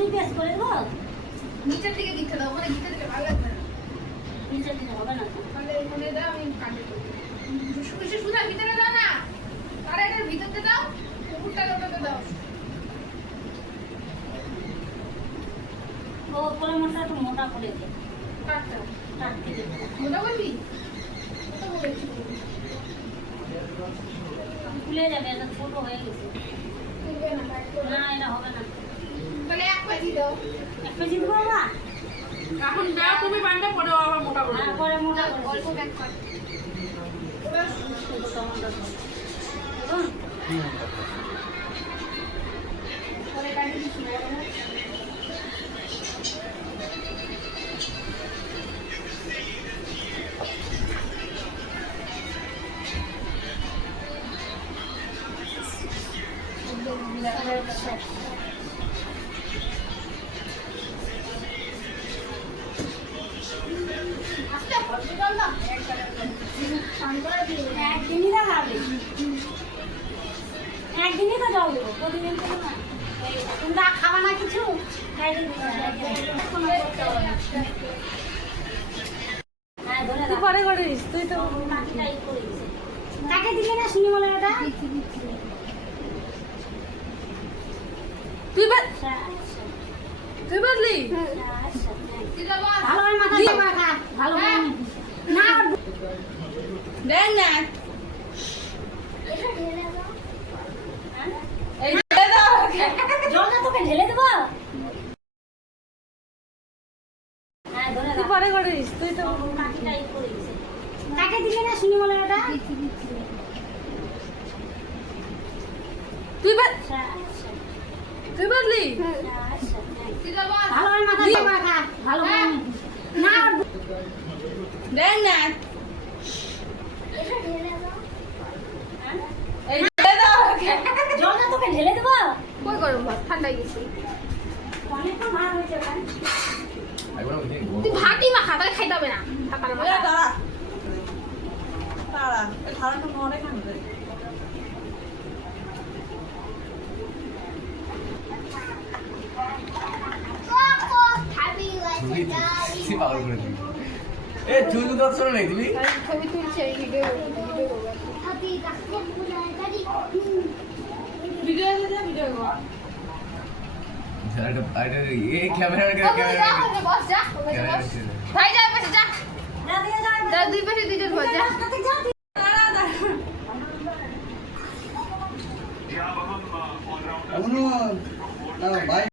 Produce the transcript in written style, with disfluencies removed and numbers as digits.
দুই পেজ করে দেবো। নিচের দিকে দিতে দাও, ওখানে দিতে দিলে ভালো লাগবে না। নিচের দিকে হবে না তো। তাহলে এখানে দাও, আমি কাটে দেবো। বেশি সুদা ভিতরে দাও না, আরে এটার ভিতরতে দাও, উপরটা ওটাতে দাও। ও করে মোটা একটু মোটা করে দে। কাটটা কাটতে দেবো। মোটা করবি? কত বলেছি? খুলে যাবে, এটা ছোট হয়ে গেছে। তুলবে না, কাট করো। না এটা হবে না। তাহলে এক কেজি দাও। এক কেজি দেবো না? এখন দাও তুমি বান্ডা পরে আবার মোটা করে হ্যাঁ দেবো। পরে মোটা করে অল্প দেবো। ব্যাগ কর। পরে কাটে দিচ্ছি বড় না। আস্তে অল্প জল দাও। একদিনই তো খাবে। একদিনই তো জল দেবো, প্রতিদিন তো না। তুমি তো খাবা না কিছু? খাই দিবি না। হ্যাঁ, ধরে তুই রাখ। পরে করিস তুই তো বাকিটাই করে দিছে। কাকে দিবি না শুনি বলে এটা? তুই আচ্ছা, আচ্ছা, তুই বাদলি আচ্ছা, দিলে বল। ভালো করে মাথা দিয়ে মাখা। ভালো করে না দেন না এটা ঢেলে দাও। হ্যাঁ? এই দে দাও জলটা তোকে ঢেলে দেবো? হ্যাঁ, ধরে তুই রাখ। পরে করিস তুই তো বাকিটাই করে দিছে। কাকে দিবি না শুনি বলে এটা? তুই আচ্ছা, আচ্ছা, তুই বাদলি আচ্ছা, দিলে বল। ভালো করে মাথা দিয়ে মাখা। ভালো করে না দেন না এটা ঢেলে দাও। হ্যাঁ? এই দে দাও জলটা তোকে ঢেলে দেবো? কই গরম ভাত ঠান্ডা গেছে। অনেকটা ভাত হয়েছে ভাই। তুই ভাতই মাখা, তাহলে খাইতে হবে না। থাকার ওই মাখা। দাঁড়া দাঁড়া এই থালাটা মনে খাবে চুল তো শোনো নাই তুমি আমি ছবি তুলছি, এই ভিডিও ভিডিও এনে দে ভিডিও কর এই ক্যামেরা বস যা, ওখানে বস। ভাই যা, পাশে যা। যা দিয়ে যা। যা, দুই পাশে দুইজন বস যা। রাস্তাতে যা। দাঁড়া দাঁড়া ভাই